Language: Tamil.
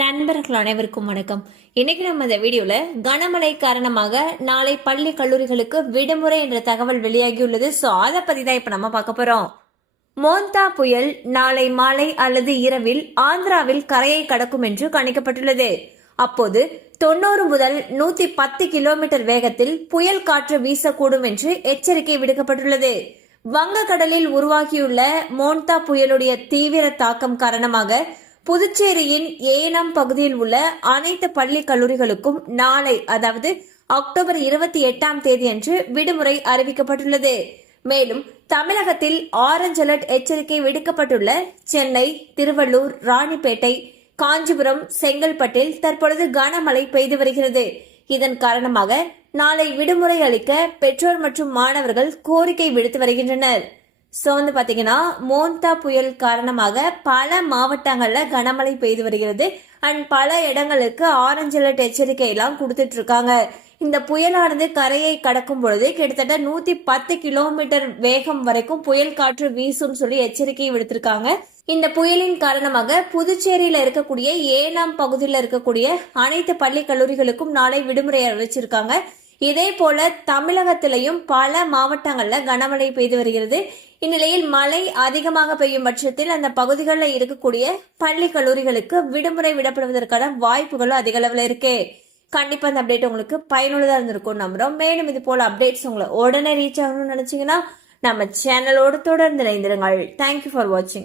நண்பர்கள் அனைவருக்கும் வணக்கம். இன்னைக்கு நம்ம இந்த வீடியோல கனமழை காரணமாக நாளை பள்ளி கல்லூரிகளுக்கு விடுமுறை என்ற தகவல் வெளியாகியுள்ளது. சோ அதை பத்தி தான் இப்ப நம்ம பார்க்க போறோம். மோந்தா புயல் நாளை மாலை அல்லது இரவில் ஆந்திராவில் கரையை கடக்கும் என்று கணிக்கப்பட்டுள்ளது. அப்போது தொண்ணூறு முதல் நூத்தி பத்து கிலோமீட்டர் வேகத்தில் புயல் காற்று வீசக்கூடும் என்று எச்சரிக்கை விடுக்கப்பட்டுள்ளது. வங்கக்கடலில் உருவாகியுள்ள மோன்தா புயலுடைய தீவிர தாக்கம் காரணமாக புதுச்சேரியின் ஏனம் பகுதியில் உள்ள அனைத்து பள்ளி கல்லூரிகளுக்கும் நாளை அதாவது அக்டோபர் இருபத்தி எட்டாம் தேதியன்று விடுமுறை அறிவிக்கப்பட்டுள்ளது. மேலும் தமிழகத்தில் ஆரஞ்ச் அலர்ட் எச்சரிக்கை விடுக்கப்பட்டுள்ள சென்னை திருவள்ளூர் ராணிப்பேட்டை காஞ்சிபுரம் செங்கல்பட்டில் தற்பொழுது கனமழை பெய்து வருகிறது. இதன் காரணமாக நாளை விடுமுறை அளிக்க பெற்றோர் மற்றும் மாணவர்கள் கோரிக்கை விடுத்து வருகின்றனர். ஸோ வந்து பார்த்தீங்கன்னா மோந்தா புயல் காரணமாக பல மாவட்டங்களில் கனமழை பெய்து வருகிறது. அண்ட் பல இடங்களுக்கு ஆரஞ்சு அலர்ட் எச்சரிக்கையெல்லாம் கொடுத்துட்ருக்காங்க கொடுத்துட்டு இருக்காங்க. இந்த புயலானது கரையை கடக்கும் பொழுது கிட்டத்தட்ட நூத்தி பத்து கிலோமீட்டர் வேகம் வரைக்கும் புயல் காற்று வீசும் சொல்லி எச்சரிக்கை விடுத்திருக்காங்க. இந்த புயலின் காரணமாக புதுச்சேரியில இருக்கக்கூடிய ஏனாம் பகுதியில் இருக்கக்கூடிய அனைத்து பள்ளி கல்லூரிகளுக்கும் நாளை விடுமுறை அறிவிச்சிருக்காங்க. இதே போல தமிழகத்திலையும் பல மாவட்டங்களில் கனமழை பெய்து வருகிறது. இந்நிலையில் மழை அதிகமாக பெய்யும் பட்சத்தில் அந்த பகுதிகளில் இருக்கக்கூடிய பள்ளி கல்லூரிகளுக்கு விடுமுறை விடப்படுவதற்கான வாய்ப்புகளும் அதிக அளவில் இருக்கு. கண்டிப்பா அந்த அப்டேட் உங்களுக்கு பயனுள்ளதா இருந்திருக்கும் நம்புறோம். மேலும் இது போல அப்டேட்ஸ் உங்களை உடனே ரீச் ஆகணும்னு நினைச்சீங்கன்னா நம்ம சேனலோடு தொடர்ந்து இணைந்திருங்கள். தேங்க்யூ ஃபார் வாட்சிங்